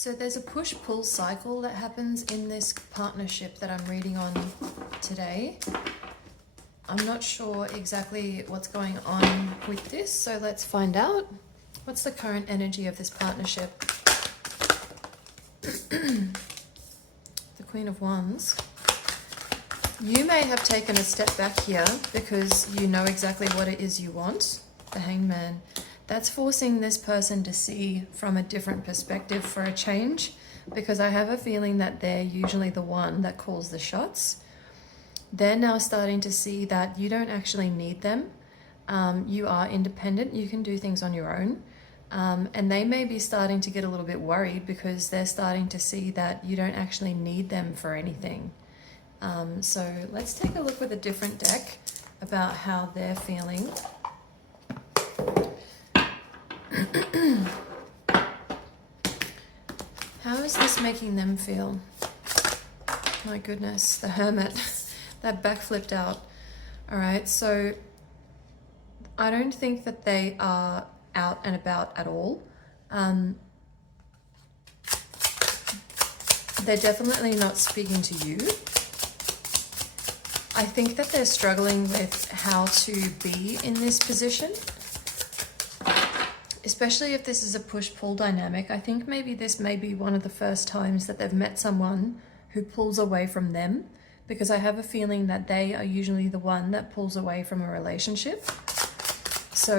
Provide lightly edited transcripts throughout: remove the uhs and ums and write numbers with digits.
So there's a push-pull cycle that happens in this partnership that I'm reading on today. I'm not sure exactly what's going on with this, so let's find out. What's the current energy of this partnership? The Queen of Wands. You may have taken a step back here because you know exactly what it is you want. The Hangman. That's forcing this person to see from a different perspective for a change, because I have a feeling that they're usually the one that calls the shots. They're now starting to see that you don't actually need them. You are independent. You can do things on your own. And they may be starting to get a little bit worried because they're starting to see that you don't actually need them for anything. So let's take a look with a different deck about how they're feeling. How is this making them feel? My goodness, the Hermit. That back flipped out. All right, so I don't think that they are out and about at all. They're definitely not speaking to you. I think that they're struggling with how to be in this position. Especially if this is a push-pull dynamic. I think maybe this may be one of the first times that they've met someone who pulls away from them, because I have a feeling that they are usually the one that pulls away from a relationship. So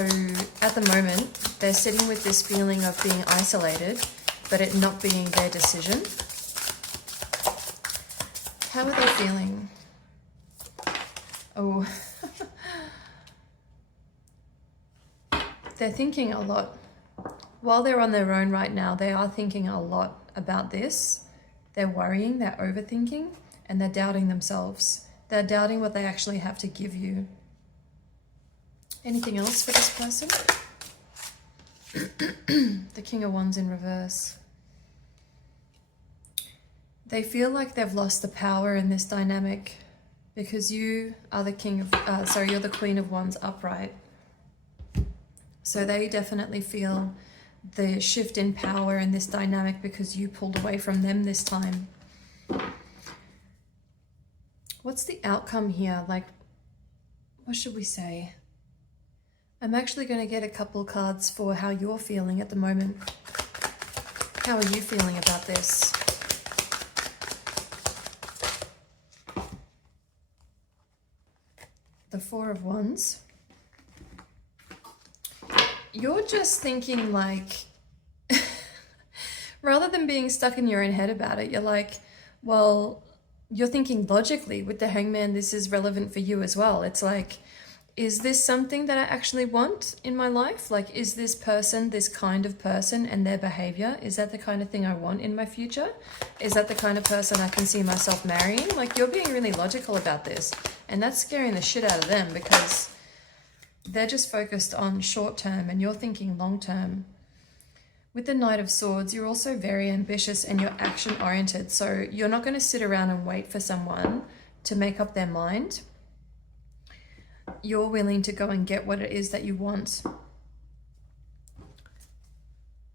at the moment, they're sitting with this feeling of being isolated, but it not being their decision. How are they feeling? Oh, they're thinking a lot. While they're on their own right now, they are thinking a lot about this. They're worrying, they're overthinking, and they're doubting themselves. They're doubting what they actually have to give you. Anything else for this person? The King of Wands in reverse. They feel like they've lost the power in this dynamic because you are the you're the Queen of Wands upright. So they definitely feel the shift in power in this dynamic because you pulled away from them this time. What's the outcome here? Like, what should we say? I'm actually going to get a couple cards for how you're feeling at the moment. How are you feeling about this? The Four of Wands. You're just thinking like, rather than being stuck in your own head about it, you're like, well, you're thinking logically with the Hangman. This is relevant for you as well. It's like, is this something that I actually want in my life? Like, is this person this kind of person and their behavior? Is that the kind of thing I want in my future? Is that the kind of person I can see myself marrying? Like, you're being really logical about this, and that's scaring the shit out of them because they're just focused on short term and you're thinking long term. With the Knight of Swords, you're also very ambitious and you're action oriented. So you're not going to sit around and wait for someone to make up their mind. You're willing to go and get what it is that you want.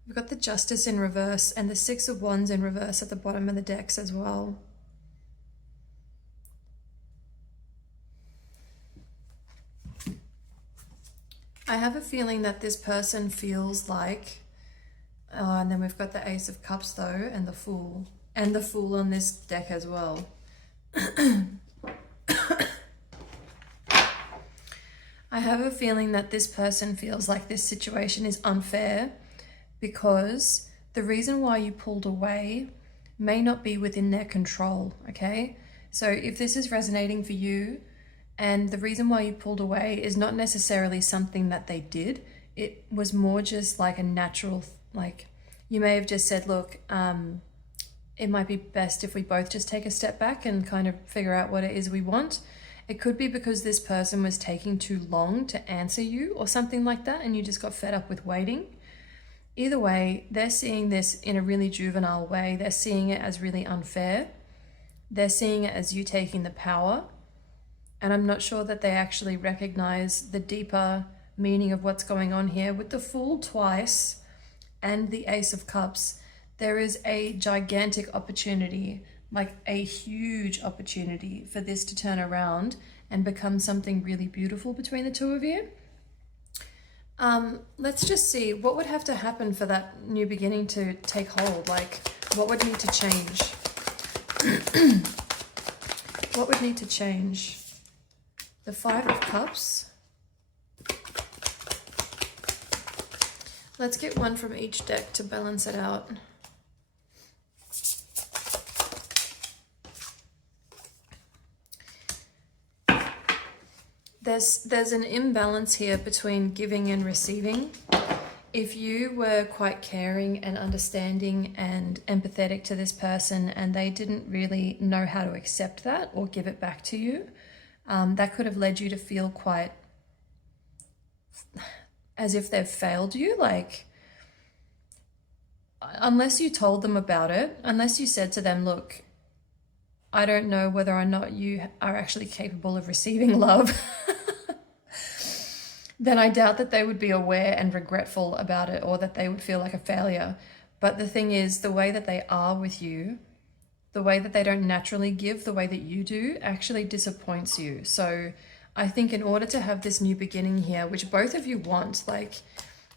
We've got the Justice in reverse and the Six of Wands in reverse at the bottom of the decks as well. I have a feeling that this person feels like, and then we've got the Ace of Cups though, and the Fool on this deck as well. I have a feeling that this person feels like this situation is unfair because the reason why you pulled away may not be within their control, okay? So if this is resonating for you, and the reason why you pulled away is not necessarily something that they did. It was more just like a natural, like you may have just said, look, it might be best if we both just take a step back and kind of figure out what it is we want. It could be because this person was taking too long to answer you or something like that, and you just got fed up with waiting. Either way, they're seeing this in a really juvenile way. They're seeing it as really unfair. They're seeing it as you taking the power. And I'm not sure that they actually recognize the deeper meaning of what's going on here. With the Fool twice and the Ace of Cups, there is a gigantic opportunity, like a huge opportunity for this to turn around and become something really beautiful between the two of you. Let's just see what would have to happen for that new beginning to take hold. Like, what would need to change? What would need to change? The Five of Cups. Let's get one from each deck to balance it out. There's an imbalance here between giving and receiving. If you were quite caring and understanding and empathetic to this person and they didn't really know how to accept that or give it back to you, that could have led you to feel quite as if they've failed you. Like, unless you told them about it, unless you said to them, look, I don't know whether or not you are actually capable of receiving love, then I doubt that they would be aware and regretful about it, or that they would feel like a failure. But the thing is, the way that they are with you, the way that they don't naturally give the way that you do, actually disappoints you. So I think in order to have this new beginning here, which both of you want, like,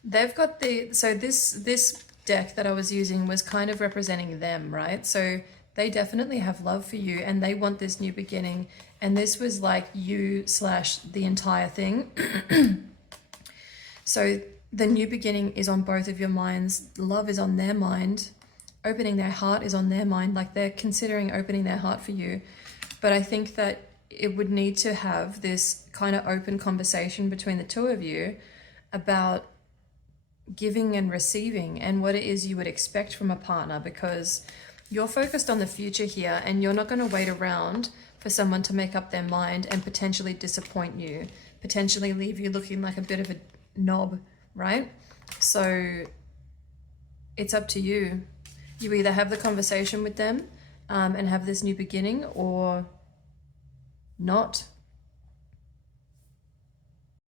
they've got so this deck that I was using was kind of representing them, right? So they definitely have love for you and they want this new beginning. And this was like you / the entire thing. So the new beginning is on both of your minds. Love is on their mind. Opening their heart is on their mind. Like, they're considering opening their heart for you. But I think that it would need to have this kind of open conversation between the two of you about giving and receiving and what it is you would expect from a partner, because you're focused on the future here and you're not going to wait around for someone to make up their mind and potentially disappoint you, potentially leave you looking like a bit of a knob, right? So it's up to you. You either have the conversation with them and have this new beginning, or not.